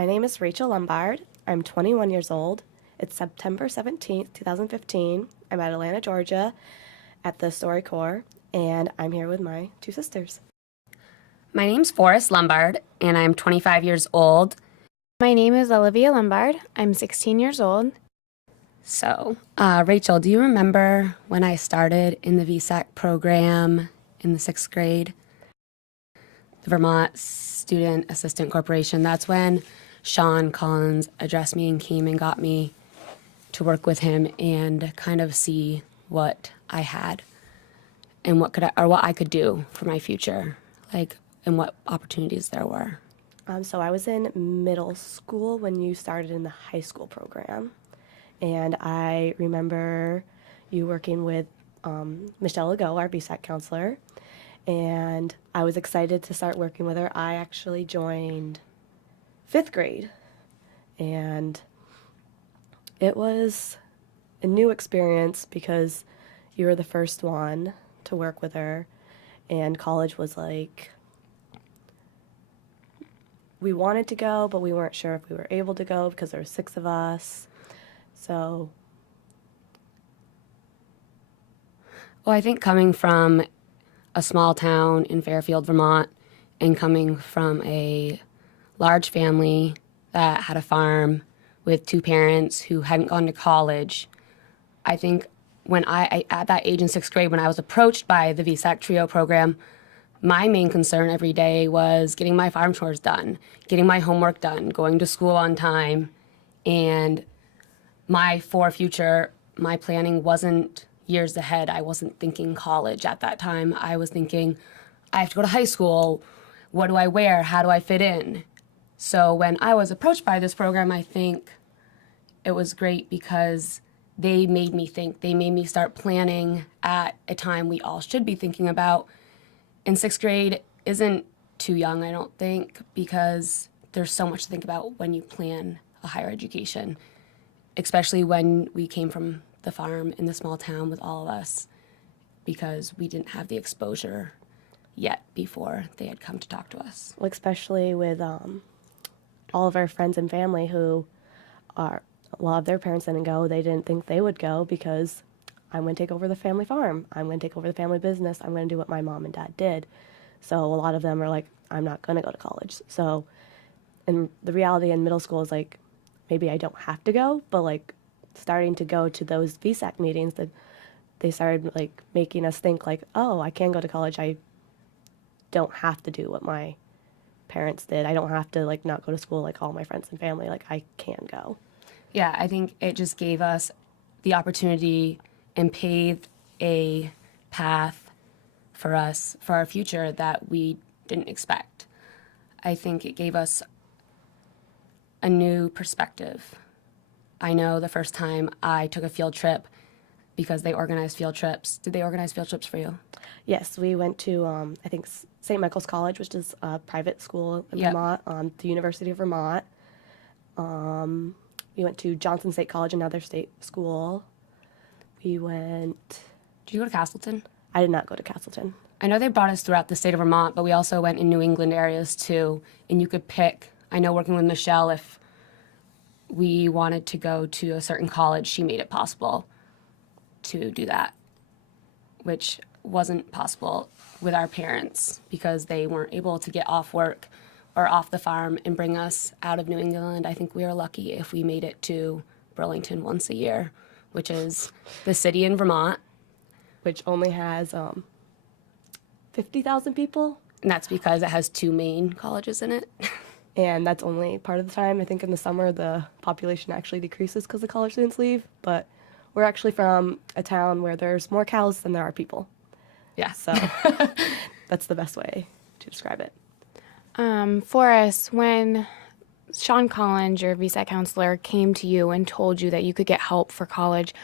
My name is Rachel Lombard. I'm 21 years old. It's September 17th, 2015. I'm at Atlanta, Georgia at the StoryCorps, and I'm here with my two sisters. My name's Forrest Lombard, and I'm 25 years old. My name is Olivia Lombard. I'm 16 years old. So, Rachel, do you remember when I started in the VSAC program in the 6th grade? The Vermont Student Assistant Corporation. That's when Sean Collins addressed me and came and got me to work with him and kind of see what I had and what I could do for my future, and what opportunities there were. So I was in middle school when you started in the high school program, and I remember you working with Michelle Legault, our BSAC counselor, and I was excited to start working with her. I actually joined 5th grade, and it was a new experience because you were the first one to work with her, and college was like, we wanted to go, but we weren't sure if we were able to go because there were 6 of us. So, well, I think coming from a small town in Fairfield, Vermont, and coming from a large family that had a farm with 2 parents who hadn't gone to college, I think when I at that age in 6th grade, when I was approached by the VSAC TRIO program, my main concern every day was getting my farm chores done, getting my homework done, going to school on time, and my planning wasn't years ahead. I wasn't thinking college at that time. I was thinking, I have to go to high school. What do I wear? How do I fit in? So when I was approached by this program, I think it was great because they made me think. They made me start planning at a time we all should be thinking about. And 6th grade isn't too young, I don't think, because there's so much to think about when you plan a higher education, especially when we came from the farm in the small town with all of us, because we didn't have the exposure yet before they had come to talk to us. well, especially with all of our friends and family who a lot of their parents didn't go. They didn't think they would go because I'm going to take over the family farm. I'm going to take over the family business. I'm going to do what my mom and dad did. So a lot of them are like, I'm not going to go to college. So, and the reality in middle school is like, maybe I don't have to go, but like starting to go to those VSAC meetings, that they started like making us think like, oh, I can go to college. I don't have to do what my parents did. I don't have to like not go to school like all my friends and family. Like I can go. Yeah, I think it just gave us the opportunity and paved a path for us, for our future, that we didn't expect. I think it gave us a new perspective. I know the first time I took a field trip, because they organized field trips. Did they organize field trips for you? Yes, we went to, I think, St. Michael's College, which is a private school in Vermont, the University of Vermont. We went to Johnson State College, another state school. We went... Did you go to Castleton? I did not go to Castleton. I know they brought us throughout the state of Vermont, but we also went in New England areas too, and you could pick. I know working with Michelle, if we wanted to go to a certain college, she made it possible to do that, which wasn't possible with our parents because they weren't able to get off work or off the farm and bring us out of New England. I think we were lucky if we made it to Burlington once a year, which is the city in Vermont. Which only has 50,000 people. And that's because it has 2 main colleges in it. And that's only part of the time. I think in the summer the population actually decreases because the college students leave. But we're actually from a town where there's more cows than there are people. Yeah. So that's the best way to describe it. Forrest, when Sean Collins, your VSAC counselor, came to you and told you that you could get help for college,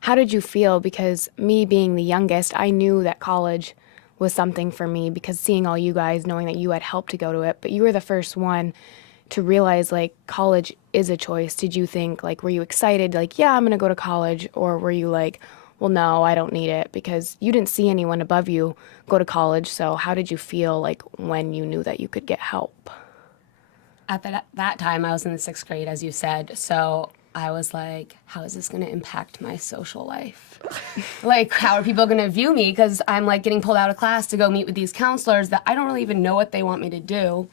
how did you feel? Because me being the youngest, I knew that college was something for me because seeing all you guys, knowing that you had help to go to it, but you were the first one to realize, like, college is a choice. Did you think, like, were you excited, like, yeah, I'm going to go to college? Or were you like, well, no, I don't need it? Because you didn't see anyone above you go to college, so how did you feel, like, when you knew that you could get help? At that time, I was in the 6th grade, as you said. So I was like, how is this going to impact my social life? Like, how are people going to view me? Because I'm like getting pulled out of class to go meet with these counselors that I don't really even know what they want me to do.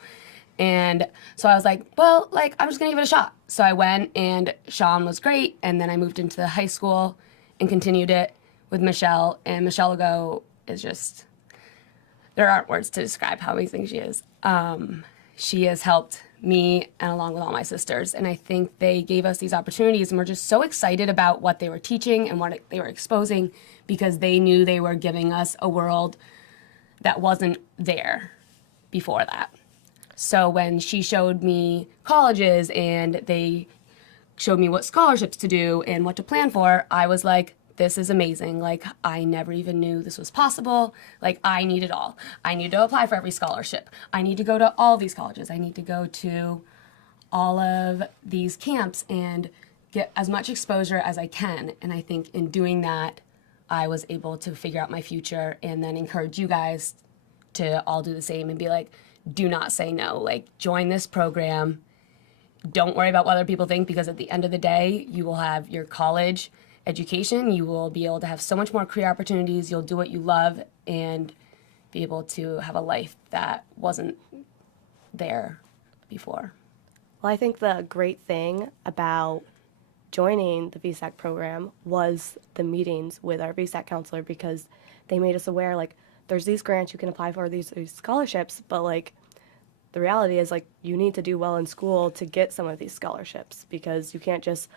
And so I was like, well, like, I'm just going to give it a shot. So I went, and Sean was great. And then I moved into the high school and continued it with Michelle. And Michelle Legault is just, there aren't words to describe how amazing she is. She has helped me and along with all my sisters. And I think they gave us these opportunities, and we're just so excited about what they were teaching and what they were exposing, because they knew they were giving us a world that wasn't there before that. So when she showed me colleges and they showed me what scholarships to do and what to plan for, I was like, this is amazing. Like, I never even knew this was possible. Like, I need it all. I need to apply for every scholarship. I need to go to all these colleges. I need to go to all of these camps and get as much exposure as I can. And I think in doing that, I was able to figure out my future and then encourage you guys to all do the same and be like, do not say no. Like, join this program. Don't worry about what other people think, because at the end of the day, you will have your college education. You will be able to have so much more career opportunities. You'll do what you love and be able to have a life that wasn't there before. Well, I think the great thing about joining the VSAC program was the meetings with our VSAC counselor, because they made us aware, like, there's these grants you can apply for, these scholarships, but, like, the reality is, like, you need to do well in school to get some of these scholarships, because you can't just,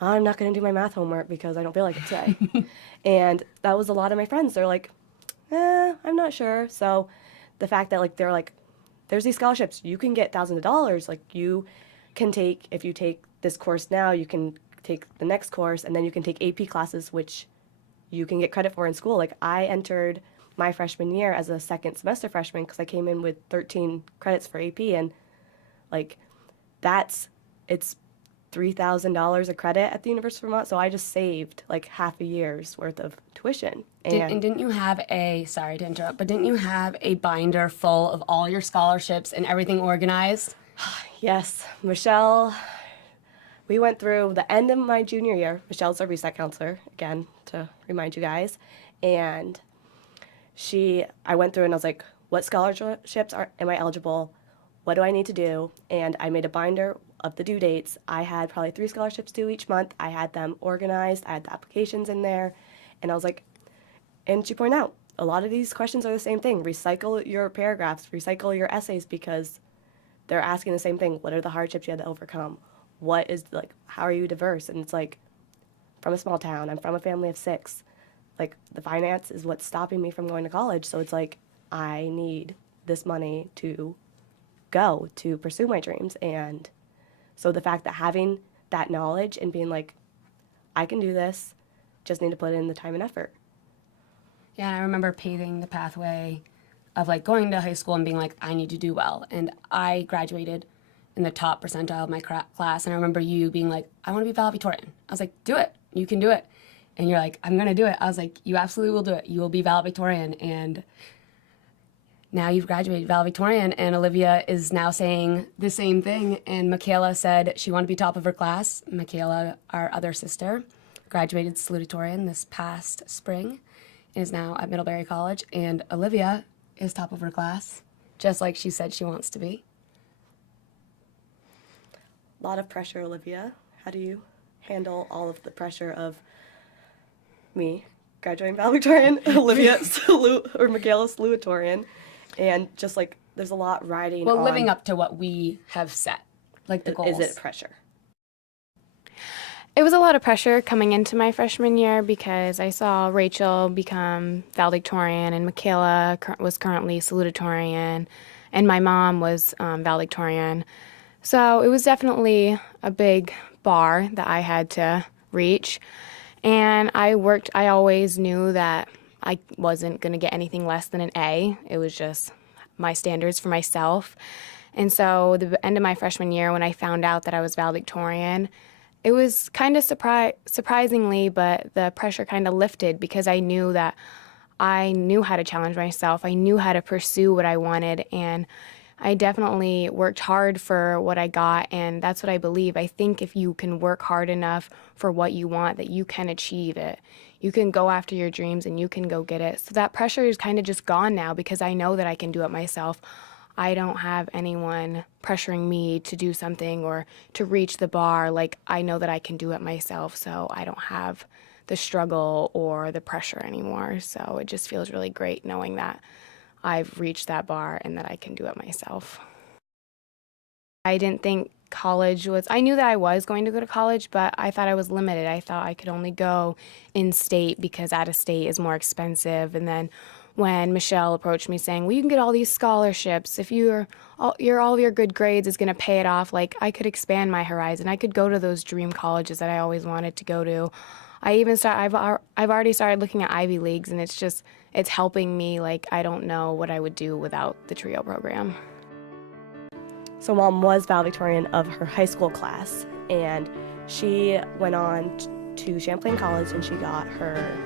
I'm not going to do my math homework because I don't feel like it today. And that was a lot of my friends. They're like, I'm not sure. So the fact that, like, they're like, there's these scholarships, you can get thousands of dollars. Like, you can take, if you take this course now, you can take the next course, and then you can take AP classes, which you can get credit for in school. Like, I entered my freshman year as a second semester freshman because I came in with 13 credits for AP, and, like, it's $3,000 a credit at the University of Vermont. So I just saved like half a year's worth of tuition. And didn't you have sorry to interrupt, but didn't you have a binder full of all your scholarships and everything organized? Yes, Michelle, we went through the end of my junior year. Michelle's our VSAC counselor, again, to remind you guys. And I went through and I was like, what scholarships am I eligible? What do I need to do? And I made a binder of the due dates. I had probably 3 scholarships due each month. I had them organized. I had the applications in there. And I was like, and she pointed out, a lot of these questions are the same thing. Recycle your paragraphs, recycle your essays, because they're asking the same thing. What are the hardships you had to overcome? What is, like, how are you diverse? And it's like, from a small town, I'm from a family of 6. Like, the finance is what's stopping me from going to college. So it's like, I need this money to go to pursue my dreams. And so the fact that having that knowledge and being like, I can do this, just need to put in the time and effort. Yeah, and I remember paving the pathway of, like, going to high school and being like, I need to do well. And I graduated in the top percentile of my class. And I remember you being like, I want to be valedictorian. I was like, do it. You can do it. And you're like, I'm going to do it. I was like, you absolutely will do it. You will be valedictorian. And now you've graduated valedictorian, and Olivia is now saying the same thing. And Michaela said she wanted to be top of her class. Michaela, our other sister, graduated salutatorian this past spring and is now at Middlebury College. And Olivia is top of her class, just like she said she wants to be. A lot of pressure, Olivia. How do you handle all of the pressure of me graduating valedictorian, Olivia Michaela salutatorian? And just, like, there's a lot riding on. Living up to what we have set, like the goals. Is it pressure? It was a lot of pressure coming into my freshman year because I saw Rachel become valedictorian and Michaela was currently salutatorian and my mom was valedictorian. So it was definitely a big bar that I had to reach. And I always knew that I wasn't going to get anything less than an A. It was just my standards for myself. And so the end of my freshman year, when I found out that I was valedictorian, it was kind of surprisingly, but the pressure kind of lifted because I knew that I knew how to challenge myself. I knew how to pursue what I wanted. And I definitely worked hard for what I got, and that's what I believe. I think if you can work hard enough for what you want, that you can achieve it. You can go after your dreams and you can go get it. So that pressure is kind of just gone now because I know that I can do it myself. I don't have anyone pressuring me to do something or to reach the bar. Like, I know that I can do it myself, so I don't have the struggle or the pressure anymore. So it just feels really great knowing that I've reached that bar and that I can do it myself. I didn't think college was, I knew that I was going to go to college, but I thought I was limited. I thought I could only go in state because out of state is more expensive. And then when Michelle approached me saying, well, you can get all these scholarships if all of your good grades is going to pay it off, like, I could expand my horizon. I could go to those dream colleges that I always wanted to go to. I've already started looking at Ivy Leagues, and it's helping me. Like, I don't know what I would do without the TRIO program. So Mom was valedictorian of her high school class, and she went on to Champlain College and she got her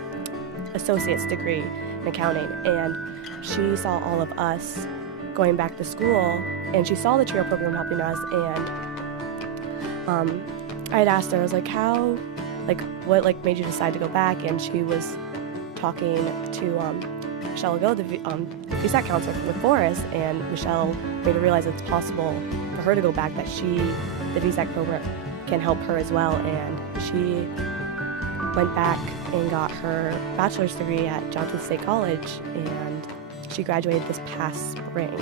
associate's degree in accounting. And she saw all of us going back to school, and she saw the TRIO program helping us. And I had asked her, I was like, what made you decide to go back? And she was talking to Michelle Ago, the VSAC counselor with Forrest, and Michelle made her realize it's possible for her to go back, that the VSAC program can help her as well. And she went back and got her bachelor's degree at Johnson State College, and she graduated this past spring.